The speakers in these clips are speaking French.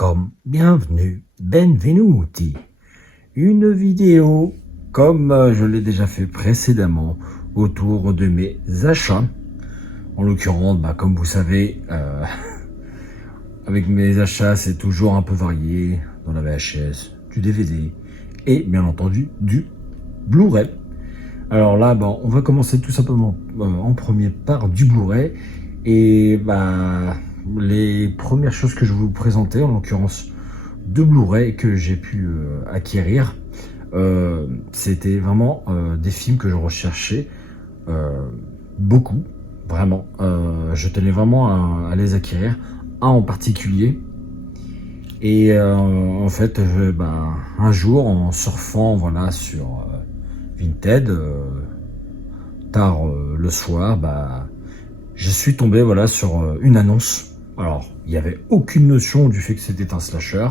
Welcome, bienvenue, benvenuti. Une vidéo comme je l'ai déjà fait précédemment autour de mes achats. En l'occurrence, comme vous savez, avec mes achats, c'est toujours un peu varié dans la VHS, du DVD et bien entendu du Blu-ray. Alors là, on va commencer tout simplement en premier par du Blu-ray et les premières choses que je vais vous présenter, en l'occurrence de Blu-ray que j'ai pu acquérir, c'était vraiment des films que je recherchais beaucoup, vraiment. Je tenais vraiment à les acquérir, un en particulier. Et en fait, un jour, en surfant sur Vinted, tard le soir, je suis tombé sur une annonce. Alors, il n'y avait aucune notion du fait que c'était un slasher,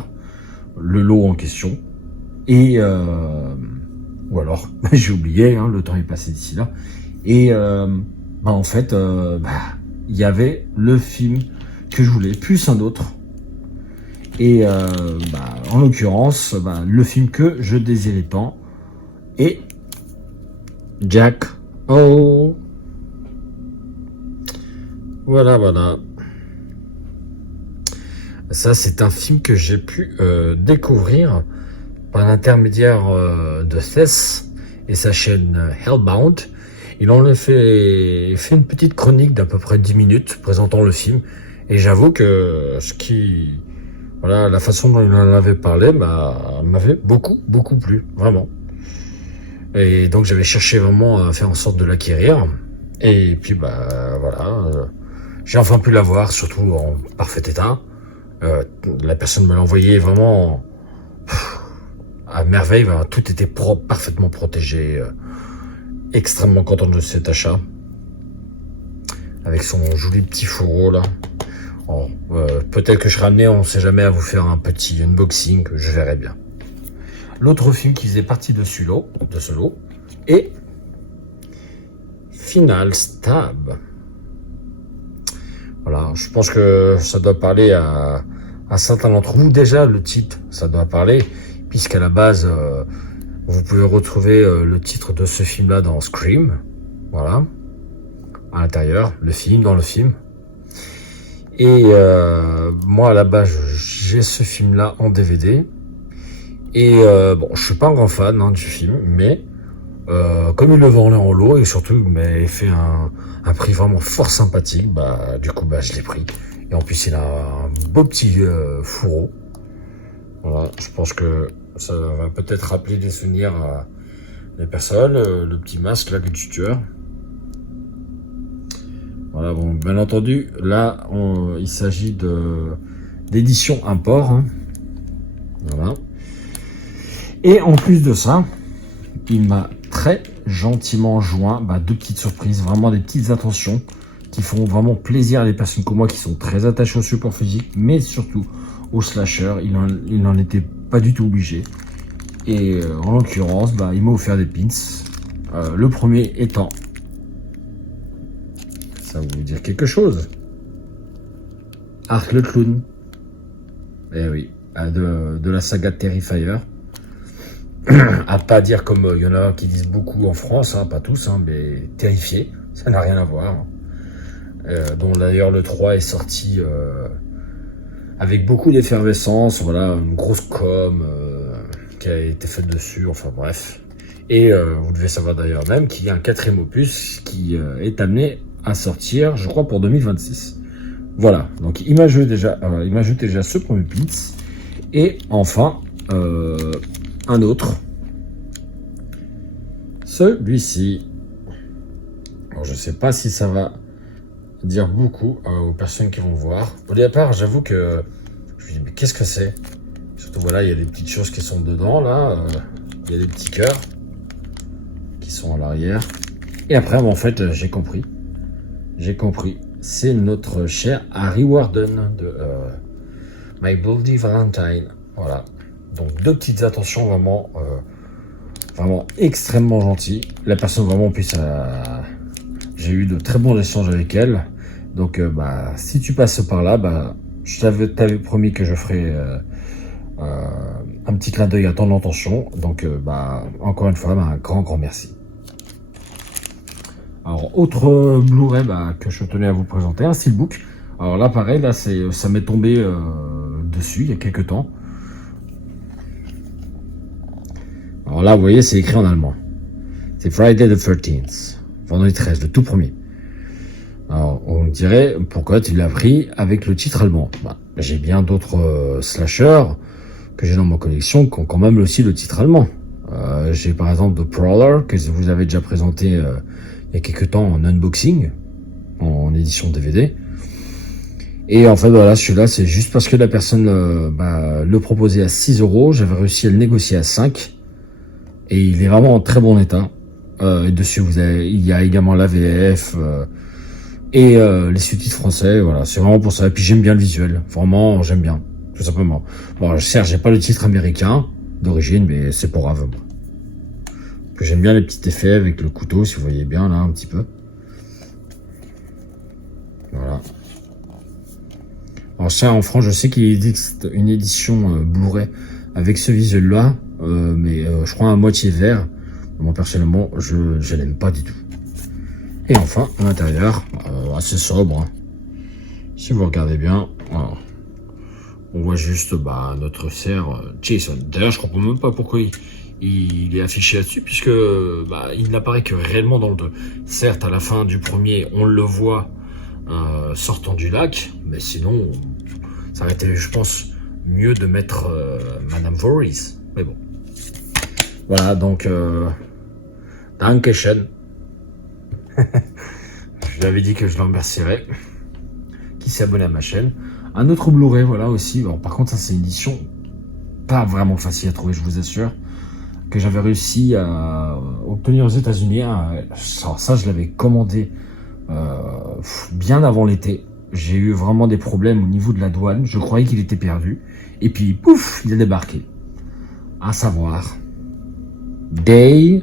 le lot en question, et ou alors j'ai oublié, le temps est passé d'ici là. Et en fait, il y avait le film que je voulais, plus un autre. Et en l'occurrence, le film que je désirais tant est Jack O. Voilà. Ça, c'est un film que j'ai pu découvrir par l'intermédiaire de Thess et sa chaîne Hellbound. Il en a fait une petite chronique d'à peu près 10 minutes présentant le film. Et j'avoue que la façon dont il en avait parlé m'avait beaucoup plu, vraiment. Et donc j'avais cherché vraiment à faire en sorte de l'acquérir. Et puis j'ai enfin pu l'avoir, surtout en parfait état. La personne me l'a envoyé vraiment à merveille. Tout était propre, parfaitement protégé. Extrêmement content de cet achat. Avec son joli petit fourreau là. Peut-être que je serai amené, on ne sait jamais, à vous faire un petit unboxing, que je verrai bien. L'autre film qui faisait partie de ce lot est Final Stab. Voilà, je pense que ça doit parler à certains d'entre vous. Déjà, le titre, ça doit parler, puisqu'à la base, vous pouvez retrouver le titre de ce film-là dans Scream. Voilà, à l'intérieur, dans le film. Et moi, à la base, j'ai ce film-là en DVD. Et je suis pas un grand fan du film, mais comme il le vendait en lot et surtout il fait un prix vraiment fort sympathique, du coup je l'ai pris. Et en plus il a un beau petit fourreau. Voilà, je pense que ça va peut-être rappeler des souvenirs à les personnes. Le petit masque là du tueur. Voilà, bien entendu, là il s'agit d'édition import. Voilà. Et en plus de ça, il m'a très gentiment joint deux petites surprises, vraiment des petites attentions qui font vraiment plaisir à des personnes comme moi qui sont très attachées au support physique, mais surtout au slasher. Il n'en était pas du tout obligé. Et en l'occurrence, il m'a offert des pins. Le premier étant, ça va vous dire quelque chose, Art le Clown. Eh oui, de la saga Terrifier. À pas dire comme il y en a qui disent beaucoup en France, pas tous, mais Terrifié, ça n'a rien à voir. Dont d'ailleurs le 3 est sorti avec beaucoup d'effervescence, une grosse com qui a été faite dessus, enfin bref. Et vous devez savoir d'ailleurs même qu'il y a un 4e opus qui est amené à sortir, je crois, pour 2026. Voilà, donc il m'a jeté déjà ce premier pins. Et enfin, un autre, celui-ci. Alors, je sais pas si ça va dire beaucoup aux personnes qui vont voir. Au départ, j'avoue que je me dis, mais qu'est-ce que c'est? Surtout, il y a des petites choses qui sont dedans, là. Il y a des petits cœurs qui sont à l'arrière. Et après, en fait, j'ai compris. C'est notre cher Harry Warden de My Bloody Valentine. Voilà. Donc, 2 petites attentions vraiment extrêmement gentilles. La personne vraiment, en plus, j'ai eu de très bons échanges avec elle. Donc, si tu passes par là, t'avais promis que je ferais un petit clin d'œil à ton intention. Donc, encore une fois, un grand merci. Alors, autre Blu-ray que je tenais à vous présenter, un Steelbook. Alors là, pareil, là, ça m'est tombé dessus il y a quelques temps. Alors là, vous voyez, c'est écrit en allemand. C'est Friday the 13th, vendredi 13, le tout premier. Alors, on me dirait, pourquoi tu l'as pris avec le titre allemand? J'ai bien d'autres slashers que j'ai dans ma collection qui ont quand même aussi le titre allemand. J'ai par exemple The Prowler, que vous avez déjà présenté il y a quelques temps en unboxing, en édition DVD. Et en fait, voilà, celui-là, c'est juste parce que la personne le proposait à 6 €, j'avais réussi à le négocier à 5. Et il est vraiment en très bon état. Et dessus, il y a également la VF et les sous-titres français. Voilà, c'est vraiment pour ça. Et puis j'aime bien le visuel. Vraiment, j'aime bien, tout simplement. Bon, certes, j'ai pas le titre américain d'origine, mais c'est pas grave. J'aime bien les petits effets avec le couteau, si vous voyez bien là, un petit peu. Voilà. Alors ça, en France, je sais qu'il existe une édition Blu-ray avec ce visuel-là, mais je crois à moitié vert. Moi, personnellement, je l'aime pas du tout. Et enfin, à l'intérieur, assez sobre. Si vous regardez bien, alors, on voit juste notre cerf Jason. D'ailleurs, je comprends même pas pourquoi il est affiché là-dessus, puisque il n'apparaît que réellement dans le 2. Certes, à la fin du premier, on le voit sortant du lac, mais sinon, ça aurait été, je pense, mieux de mettre Madame Voorhees. Mais bon. Voilà, donc, Dankeschön. Je lui avais dit que je le remercierais. Qui s'est abonné à ma chaîne. Un autre Blu-ray, voilà aussi. Alors, par contre, ça, c'est une édition pas vraiment facile à trouver, je vous assure. Que j'avais réussi à obtenir aux États-Unis. Alors, ça, je l'avais commandé bien avant l'été. J'ai eu vraiment des problèmes au niveau de la douane. Je croyais qu'il était perdu. Et puis, pouf, il a débarqué. À savoir, Day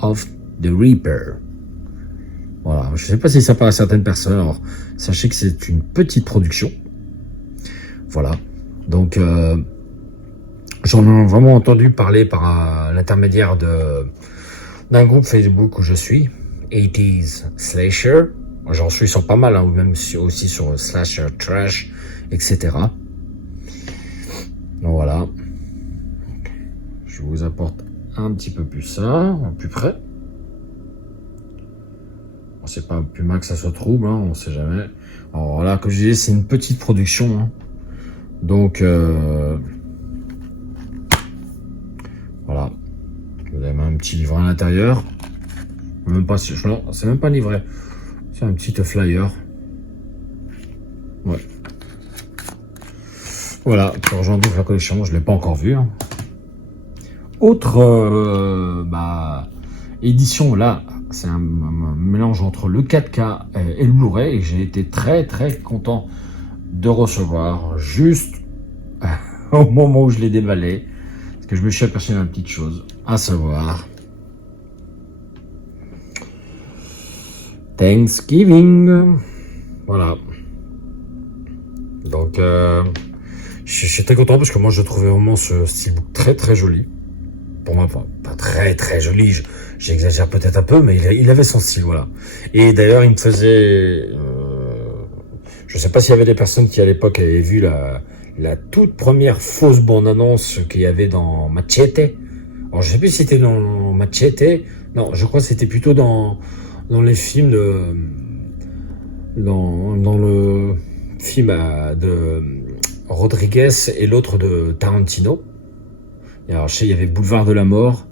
of the Reaper. Voilà, je ne sais pas si ça parle à certaines personnes. Alors, sachez que c'est une petite production. Voilà. Donc, j'en ai vraiment entendu parler par l'intermédiaire d'un groupe Facebook où je suis, 80s Slasher. J'en suis sur pas mal, ou même aussi sur Slasher Trash, etc. Donc voilà. Je vous apporte un petit peu plus ça, plus près. Bon, c'est pas plus mal que ça soit trouble, on sait jamais. Alors là, comme je disais, c'est une petite production. Donc, voilà. Vous avez un petit livret à l'intérieur. Même pas, c'est même pas un livret. C'est un petit flyer. Ouais. Voilà, alors j'en ouvre la collection, je ne l'ai pas encore vu. Autre édition, là, c'est un mélange entre le 4K et le Blu-ray, et j'ai été très content de recevoir juste au moment où je l'ai déballé, parce que je me suis aperçu d'une petite chose, à savoir Thanksgiving. Voilà. Donc, je suis très content parce que moi, je trouvais vraiment ce steelbook très joli. Pour moi, pas très joli. J'exagère peut-être un peu, mais il avait son style, voilà. Et d'ailleurs, il me faisait... je sais pas s'il y avait des personnes qui, à l'époque, avaient vu la toute première fausse bande-annonce qu'il y avait dans Machete. Alors, je sais plus si c'était dans Machete. Non, je crois que c'était plutôt dans les films dans le film de Rodriguez et l'autre de Tarantino. Et alors, je sais, il y avait Boulevard de la Mort,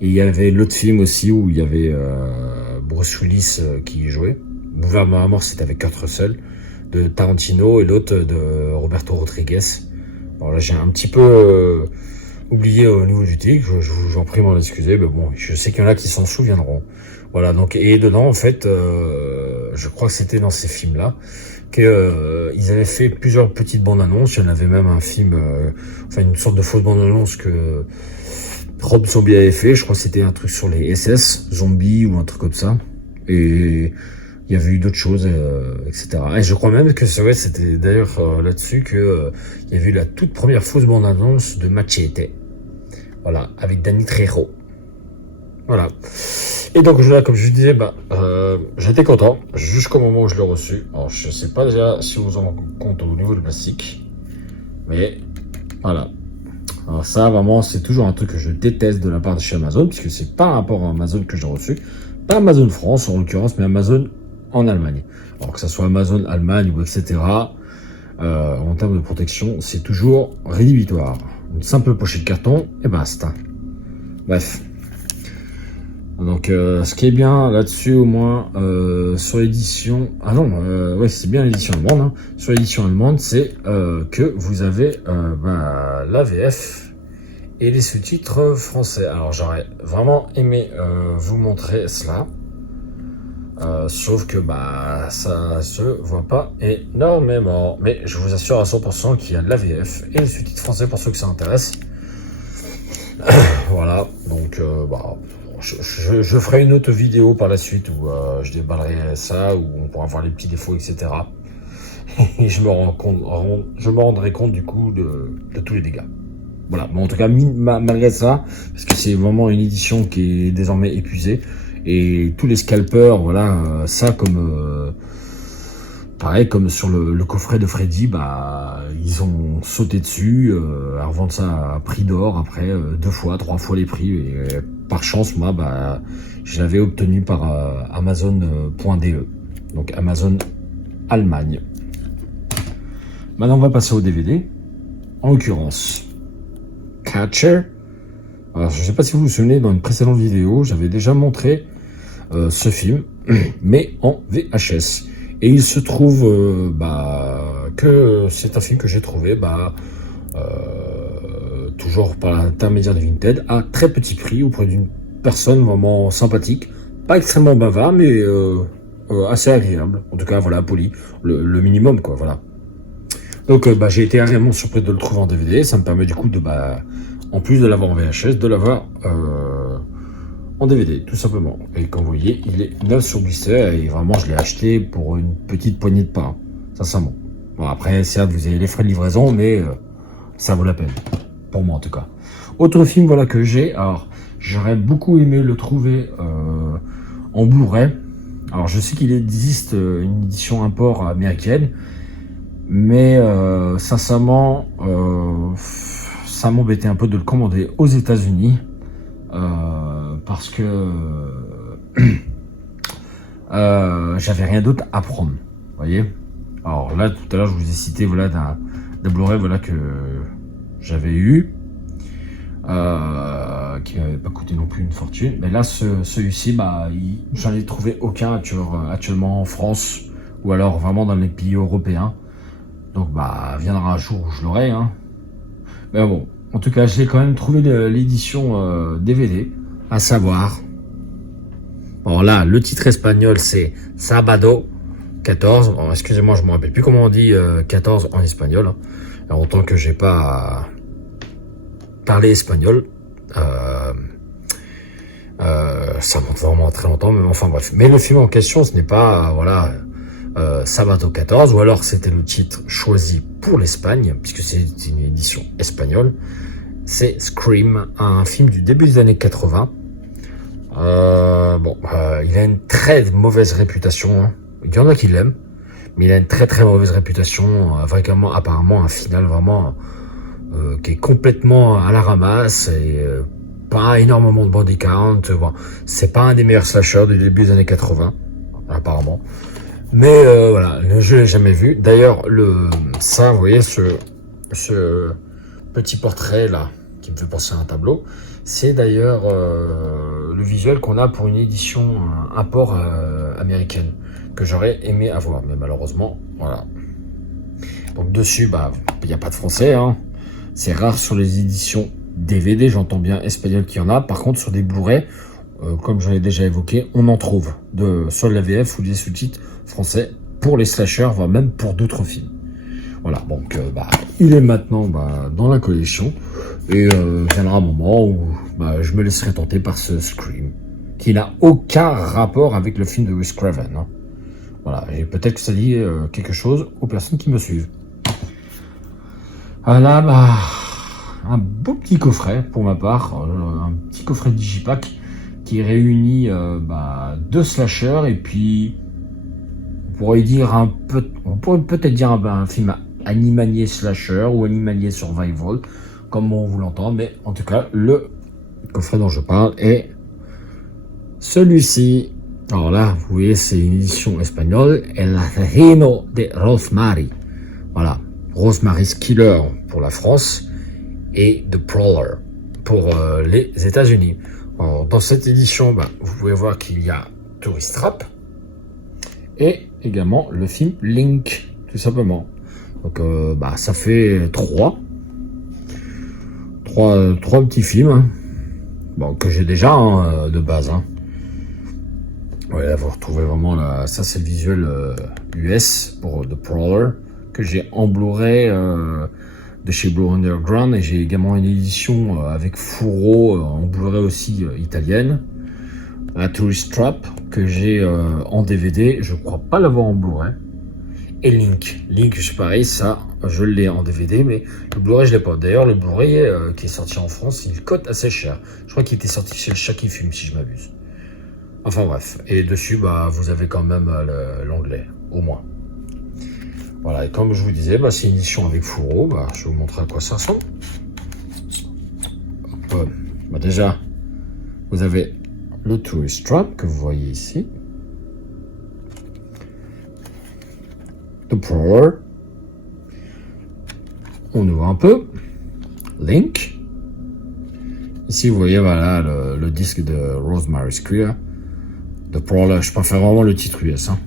et il y avait l'autre film aussi où il y avait Bruce Willis qui y jouait. Boulevard de la Mort, c'était avec Kurt Russell, de Tarantino, et l'autre de Roberto Rodriguez. Alors là, j'ai un petit peu oublié au niveau du titre, j'en prie m'en excuser, mais bon, je sais qu'il y en a qui s'en souviendront. Voilà, donc, et dedans, en fait, je crois que c'était dans ces films-là, que ils avaient fait plusieurs petites bandes annonces. Il y en avait même un film, une sorte de fausse bande annonce que Rob Zombie avait fait. Je crois que c'était un truc sur les SS zombies ou un truc comme ça. Et il y avait eu d'autres choses, etc. Et je crois même que c'était d'ailleurs là-dessus que il y avait eu la toute première fausse bande-annonce de Machete. Voilà, avec Danny Trejo. Voilà. Et donc là, comme je disais, j'étais content jusqu'au moment où je l'ai reçu. Alors je sais pas déjà si vous vous en rendez compte au niveau du plastique, mais voilà. Alors ça, vraiment, c'est toujours un truc que je déteste de la part de chez Amazon, puisque c'est pas un rapport à Amazon que j'ai reçu, pas Amazon France en l'occurrence, mais Amazon en Allemagne. Alors que ça soit Amazon Allemagne ou etc. En termes de protection, c'est toujours rédhibitoire. Une simple pochette de carton et basta. Bref. Donc, ce qui est bien là-dessus, au moins, sur l'édition... Ah non, ouais, c'est bien l'édition allemande. Hein. Sur l'édition allemande, c'est que vous avez l'AVF et les sous-titres français. Alors, j'aurais vraiment aimé vous montrer cela. Sauf que ça se voit pas énormément. Mais je vous assure à 100% qu'il y a de l'AVF et les sous-titres français pour ceux que ça intéresse. Voilà, donc... Je ferai une autre vidéo par la suite où je déballerai ça, où on pourra voir les petits défauts, etc. Et je me rendrai compte du coup de tous les dégâts. Voilà, bon, en tout cas, malgré ça, parce que c'est vraiment une édition qui est désormais épuisée, et tous les scalpers, voilà, ça comme... pareil, comme sur le coffret de Freddy, ils ont sauté dessus, à revendre ça à prix d'or, après 2 fois, 3 fois les prix, et par chance, moi, je l'avais obtenu par Amazon.de, donc Amazon Allemagne. Maintenant, on va passer au DVD, en l'occurrence, Catcher. Alors, je ne sais pas si vous vous souvenez, dans une précédente vidéo, j'avais déjà montré ce film, mais en VHS. Et il se trouve que c'est un film que j'ai trouvé toujours par l'intermédiaire de Vinted à très petit prix auprès d'une personne vraiment sympathique, pas extrêmement bavard mais assez agréable, en tout cas voilà, poli, le minimum quoi, voilà. Donc j'ai été agréablement surpris de le trouver en DVD, ça me permet du coup de en plus de l'avoir en VHS, de l'avoir en DVD, tout simplement. Et comme vous voyez, il est 9 sur blister et vraiment, je l'ai acheté pour une petite poignée de pain, sincèrement. Bon, après, certes, vous avez les frais de livraison, mais ça vaut la peine. Pour moi, en tout cas. Autre film, voilà, que j'ai. Alors, j'aurais beaucoup aimé le trouver en Blu-ray. Alors, je sais qu'il existe une édition import américaine, mais sincèrement, ça m'embêtait un peu de le commander aux États-Unis. Parce que j'avais rien d'autre à prendre, vous voyez. Alors là, tout à l'heure, je vous ai cité voilà d'un Blu-ray voilà que j'avais eu, qui n'avait pas coûté non plus une fortune. Mais là, celui-ci, j'en ai trouvé aucun actuellement en France ou alors vraiment dans les pays européens. Donc viendra un jour où je l'aurai, hein. Mais bon. En tout cas, j'ai quand même trouvé l'édition DVD, à savoir... Bon là, le titre espagnol, c'est Sábado 14. Bon, excusez-moi, je ne me rappelle plus comment on dit 14 en espagnol. Hein. Alors, autant que j'ai pas parlé espagnol. Ça monte vraiment très longtemps, mais enfin bref. Mais le film en question, ce n'est pas... Sábado 14, ou alors c'était le titre choisi pour l'Espagne, puisque c'est une édition espagnole. C'est Scream, un film du début des années 80. Il a une très mauvaise réputation. Hein. Il y en a qui l'aiment, mais il a une très très mauvaise réputation. Vraiment, apparemment, un final vraiment qui est complètement à la ramasse et pas énormément de body count. Bon, c'est pas un des meilleurs slashers du début des années 80, apparemment. Mais voilà, je l'ai jamais vu. D'ailleurs, vous voyez, ce petit portrait là, qui me fait penser à un tableau, c'est d'ailleurs le visuel qu'on a pour une édition import américaine, que j'aurais aimé avoir, mais malheureusement, voilà. Donc dessus, il n'y a pas de français, hein. C'est rare sur les éditions DVD, j'entends bien espagnol qu'il y en a. Par contre, sur des Blu-ray, comme je l'ai déjà évoqué, on en trouve sur la VF ou des sous-titres français pour les slashers, voire même pour d'autres films. Voilà, donc il est maintenant dans la collection et viendra un moment où je me laisserai tenter par ce Scream, qui n'a aucun rapport avec le film de Wes Craven. Hein. Voilà, et peut-être que ça dit quelque chose aux personnes qui me suivent. Voilà, bah, un beau petit coffret pour ma part, un petit coffret Digipack qui réunit deux slashers et puis on pourrait peut-être dire un film animalier slasher ou animalier survival, comme on vous l'entend, mais en tout cas le coffret dont je parle est celui-ci. Alors là, vous voyez, c'est une édition espagnole, El Asesino de Rosemary. Voilà, Rosemary's Killer pour la France et The Prowler pour les États-Unis. Alors, dans cette édition, vous pouvez voir qu'il y a Tourist Trap et également le film Link, tout simplement. Donc, ça fait trois petits films, hein. Bon, que j'ai déjà de base. Hein. Ouais, là, vous retrouvez vraiment là, ça c'est le visuel US pour The Prowler que j'ai en Blu-ray de chez Blue Underground, et j'ai également une édition avec fourreau en Blu-ray aussi italienne. La Tourist Trap que j'ai en DVD, je crois pas l'avoir en Blu-ray. Et Link, c'est pareil, ça je l'ai en DVD, mais le Blu-ray je l'ai pas. D'ailleurs le Blu-ray qui est sorti en France, il cote assez cher. Je crois qu'il était sorti chez le Shaki Film si je m'abuse. Enfin bref, et dessus vous avez quand même l'anglais, au moins. Voilà, et comme je vous disais, c'est une édition avec fourreau, je vais vous montrer à quoi ça ressemble. Déjà, vous avez le Tourist Trap que vous voyez ici. The Prowler. On ouvre un peu. Link. Ici, vous voyez, voilà, le disque de Rosemary's Killer. The Prowler, je préfère vraiment le titre US. Hein.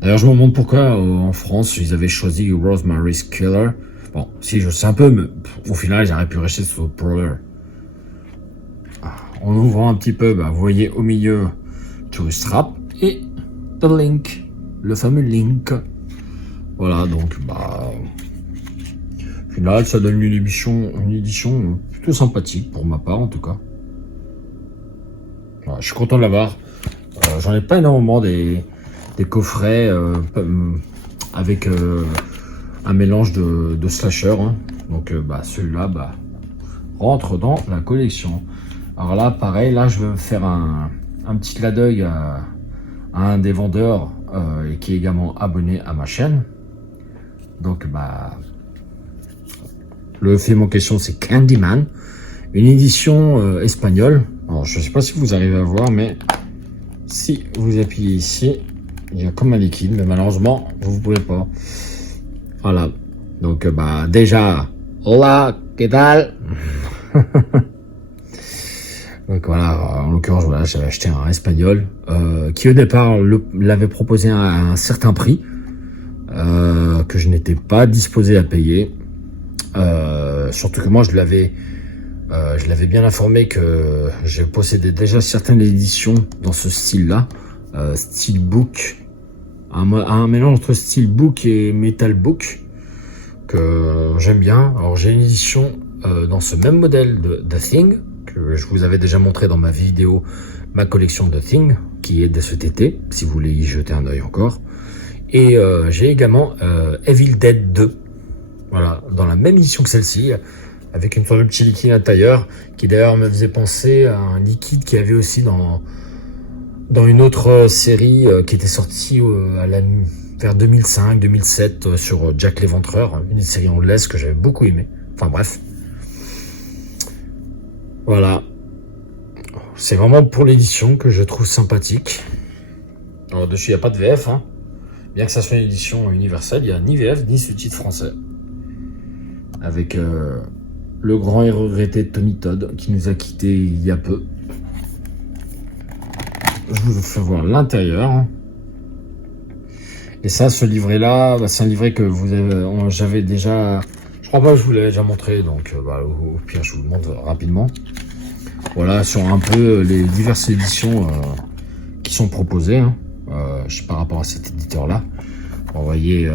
D'ailleurs, je me demande pourquoi en France, ils avaient choisi Rosemary's Killer. Bon, si je sais un peu, mais au final, j'aurais pu rester sur The Prowler. En ouvrant un petit peu, vous voyez au milieu Tourist Trap et The Link, le fameux Link. Voilà, donc, au final, ça donne une édition plutôt sympathique pour ma part, en tout cas. Voilà, je suis content de l'avoir. J'en ai pas énormément des coffrets avec un mélange de slasher. Hein. Donc, celui-là, rentre dans la collection. Alors là, pareil, là, je vais faire un petit clin d'œil à un des vendeurs et qui est également abonné à ma chaîne. Donc, le film en question, c'est Candyman, une édition espagnole. Alors, je ne sais pas si vous arrivez à voir, mais si vous appuyez ici, il y a comme un liquide, mais malheureusement, vous ne pouvez pas. Voilà. Donc, déjà, hola, ¿qué tal? Donc voilà, en l'occurrence, voilà, j'avais acheté un espagnol qui au départ l'avait proposé à un certain prix que je n'étais pas disposé à payer. Surtout que moi, je l'avais bien informé que je possédais déjà certaines éditions dans ce style-là, steelbook, un mélange entre steelbook et metalbook que j'aime bien. Alors j'ai une édition dans ce même modèle de The Thing que je vous avais déjà montré dans ma vidéo, ma collection de The Thing qui est de cet été, si vous voulez y jeter un œil encore. Et j'ai également Evil Dead 2, voilà, dans la même édition que celle-ci, avec une sorte de petit liquide à l'intérieur, qui d'ailleurs me faisait penser à un liquide qu'il y avait aussi dans une autre série qui était sortie vers 2005-2007 sur Jack l'Éventreur, une série anglaise que j'avais beaucoup aimée. Enfin bref. Voilà. C'est vraiment pour l'édition que je trouve sympathique. Alors dessus, il n'y a pas de VF, hein. Bien que ça soit une édition universelle, il n'y a ni VF ni sous-titre français. Avec le grand et regretté Tony Todd qui nous a quittés il y a peu. Je vous fais voir l'intérieur. Et ça, ce livret-là, c'est un livret que j'avais déjà... Je crois pas que je vous l'avais déjà montré, donc au pire, je vous le montre rapidement. Voilà, sur un peu les diverses éditions qui sont proposées. Hein. Je sais par rapport à cet éditeur-là. Vous voyez,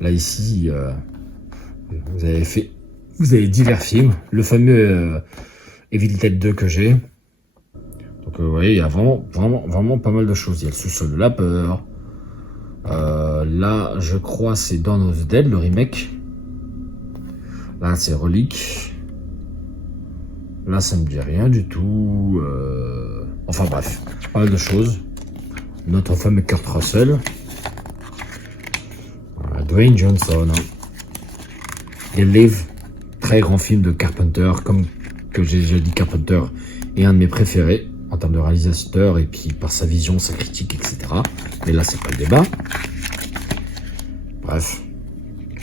là ici, vous avez divers films. Le fameux Evil Dead 2 que j'ai. Donc Donc vous voyez, il y a vraiment pas mal de choses. Il y a le sous-sol de la peur. Là, je crois, c'est Dawn of the Dead, le remake. Là, c'est Relic. Là, ça me dit rien du tout. Enfin bref, pas mal de choses. Notre fameux Kurt Russell. Dwayne Johnson. Et Live, très grand film de Carpenter, comme que j'ai déjà dit, Carpenter est un de mes préférés en termes de réalisateur et puis par sa vision, sa critique, etc. Mais là, c'est pas le débat. Bref,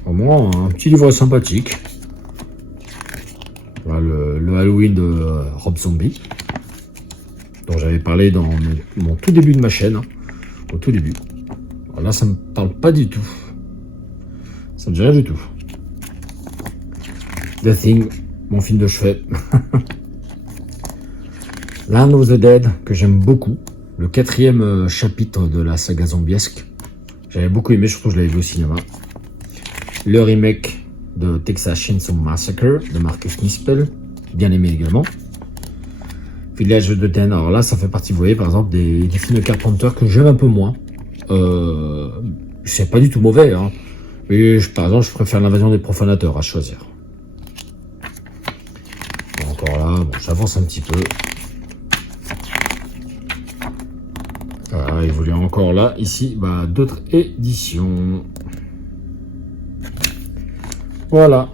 au moins un petit livre sympathique. Voilà, le Halloween de Rob Zombie, dont j'avais parlé dans mon tout début de ma chaîne, hein, au tout début. Alors là, ça me parle pas du tout. Ça me dit rien du tout. The Thing, mon film de chevet. Land of the Dead, que j'aime beaucoup. Le 4e chapitre de la saga zombiesque. J'avais beaucoup aimé, surtout je l'avais vu au cinéma. Le remake de Texas Chainsaw Massacre de Marcus Nispel, bien aimé également. Village de Den, alors là ça fait partie, vous voyez, par exemple, des films de Carpenter que j'aime un peu moins. C'est pas du tout mauvais, hein. Mais par exemple, je préfère l'Invasion des profanateurs à choisir. Bon, encore là, bon, j'avance un petit peu. Voilà, il voulait encore là, ici, bah, d'autres éditions. Voilà.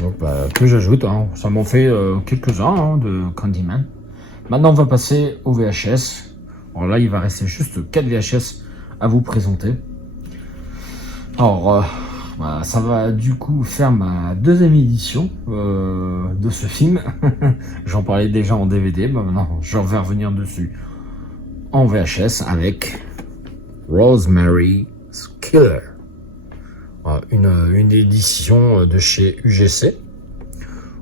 Donc, bah, que j'ajoute, hein. Ça m'en fait quelques-uns hein, de Candyman. Maintenant, on va passer au VHS. Alors là, il va rester juste 4 VHS à vous présenter. Alors, bah, ça va du coup faire ma 2e édition de ce film. J'en parlais déjà en DVD, bah maintenant je vais revenir dessus en VHS avec Rosemary's Killer. Une édition de chez UGC.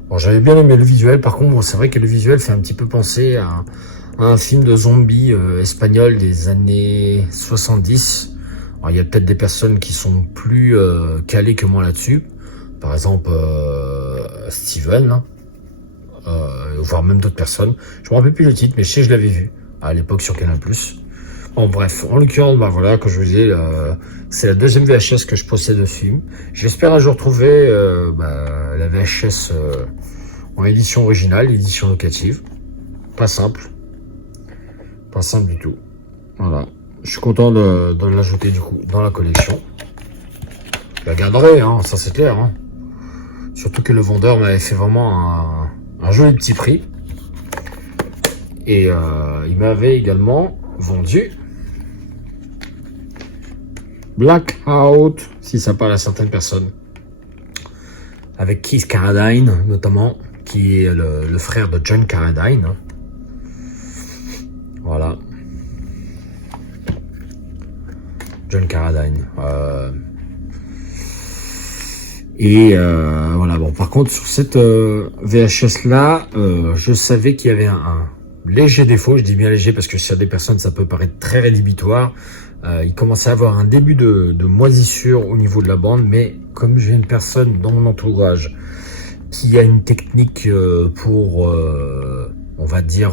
Bon, j'avais bien aimé le visuel, par contre, bon, c'est vrai que le visuel fait un petit peu penser à un film de zombies espagnol des années 70. Alors, il y a peut-être des personnes qui sont plus calées que moi là-dessus. Par exemple, Steven, voire même d'autres personnes. Je me rappelle plus le titre, mais je sais que je l'avais vu à l'époque sur Canal+. Bon, bref, en l'occurrence, bah voilà, comme je vous disais, c'est la 2e VHS que je possède de ce film. J'espère un jour trouver la VHS en édition originale, édition locative. Pas simple du tout. Voilà. Je suis content de l'ajouter du coup dans la collection. Je la garderai, hein, ça c'est clair. Hein. Surtout que le vendeur m'avait fait vraiment un joli petit prix. Et il m'avait également vendu Blackout, si ça parle à certaines personnes. Avec Keith Carradine notamment, qui est le frère de John Carradine. Voilà. John Carradine. Voilà. Bon, par contre, sur cette VHS là, je savais qu'il y avait un léger défaut. Je dis bien léger parce que sur des personnes, ça peut paraître très rédhibitoire. Il commençait à avoir un début de moisissure au niveau de la bande, mais comme j'ai une personne dans mon entourage qui a une technique pour, on va dire,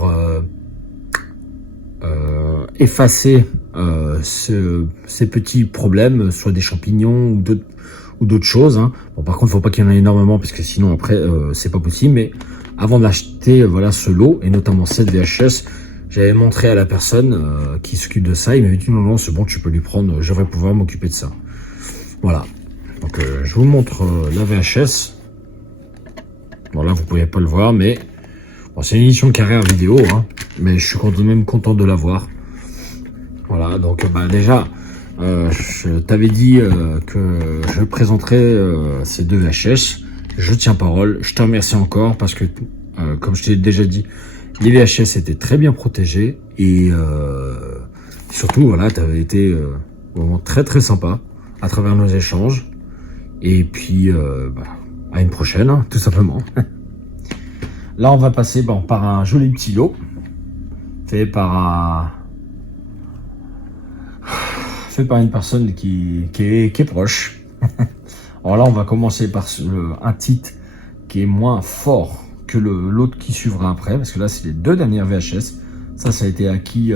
effacer ces petits problèmes, soit des champignons ou d'autres choses. Hein. Bon, par contre, faut pas qu'il y en ait énormément parce que sinon après c'est pas possible. Mais avant d'acheter voilà ce lot et notamment cette VHS, j'avais montré à la personne qui s'occupe de ça. Il m'avait dit non, c'est bon, tu peux lui prendre. Je vais pouvoir m'occuper de ça. Voilà. Donc je vous montre la VHS. Bon là vous pouvez pas le voir, mais bon, c'est une édition carrière vidéo, hein, mais je suis quand même content de l'avoir. Voilà, donc bah déjà, je t'avais dit que je présenterais ces 2 VHS. Je tiens parole. Je te remercie encore parce que, comme je t'ai déjà dit, les VHS étaient très bien protégés et surtout, voilà, tu avais été vraiment très très sympa à travers nos échanges. Et puis, à une prochaine, hein, tout simplement. Là, on va passer par un joli petit lot fait par une personne qui est proche. Alors là, on va commencer par un titre qui est moins fort que l'autre qui suivra après, parce que là, c'est les 2 dernières VHS Ça a été acquis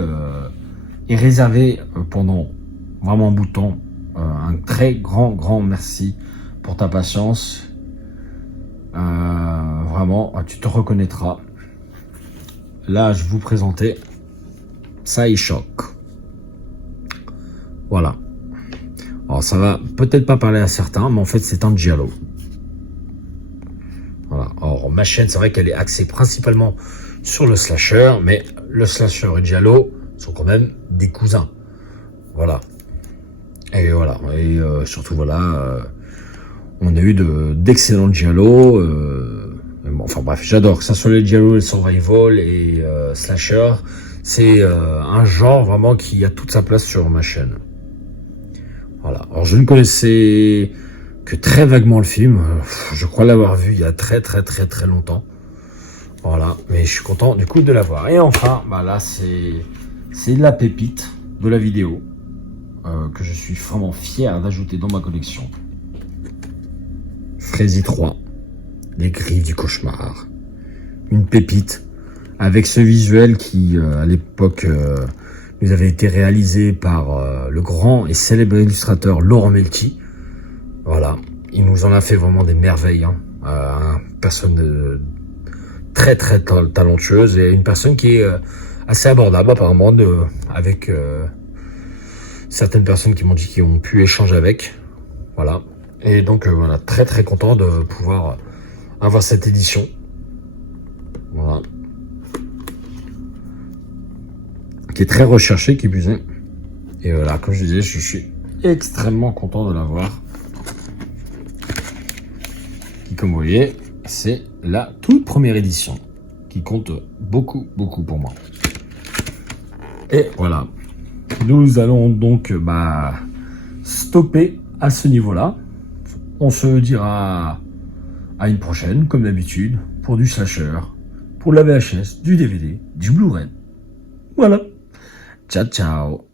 et réservé pendant vraiment un bout de temps. Un très grand merci pour ta patience. Vraiment, tu te reconnaîtras. Là, je vous présentais Psyshock. Voilà. Alors, ça va peut-être pas parler à certains, mais en fait, c'est un giallo. Voilà. Alors, ma chaîne, c'est vrai qu'elle est axée principalement sur le slasher, mais le slasher et le giallo sont quand même des cousins. Voilà. Et voilà. Et surtout, voilà, on a eu d'excellents giallo. Bon, enfin bref, j'adore que ça soit le giallo, le survival et slasher. C'est un genre vraiment qui a toute sa place sur ma chaîne. Voilà. Alors, je ne connaissais que très vaguement le film. Je crois l'avoir vu il y a très longtemps. Voilà. Mais je suis content du coup de l'avoir. Et enfin, bah là, c'est la pépite de la vidéo que je suis vraiment fier d'ajouter dans ma collection. Freddy 3, les griffes du cauchemar. Une pépite avec ce visuel qui, à l'époque, nous avait été réalisé par le grand et célèbre illustrateur Laurent Melty. Voilà, il nous en a fait vraiment des merveilles. Hein. Une personne très talentueuse et une personne qui est assez abordable apparemment, avec certaines personnes qui m'ont dit qu'ils ont pu échanger avec. Voilà. Et donc voilà, très content de pouvoir avoir cette édition. Voilà. Qui est très recherchée, qui plus est. Et voilà, comme je disais, je suis extrêmement content de l'avoir. Qui, comme vous voyez, c'est la toute première édition. Qui compte beaucoup pour moi. Et voilà. Nous allons donc stopper à ce niveau-là. On se dira à une prochaine, comme d'habitude, pour du slasher, pour la VHS, du DVD, du Blu-ray. Voilà. Ciao.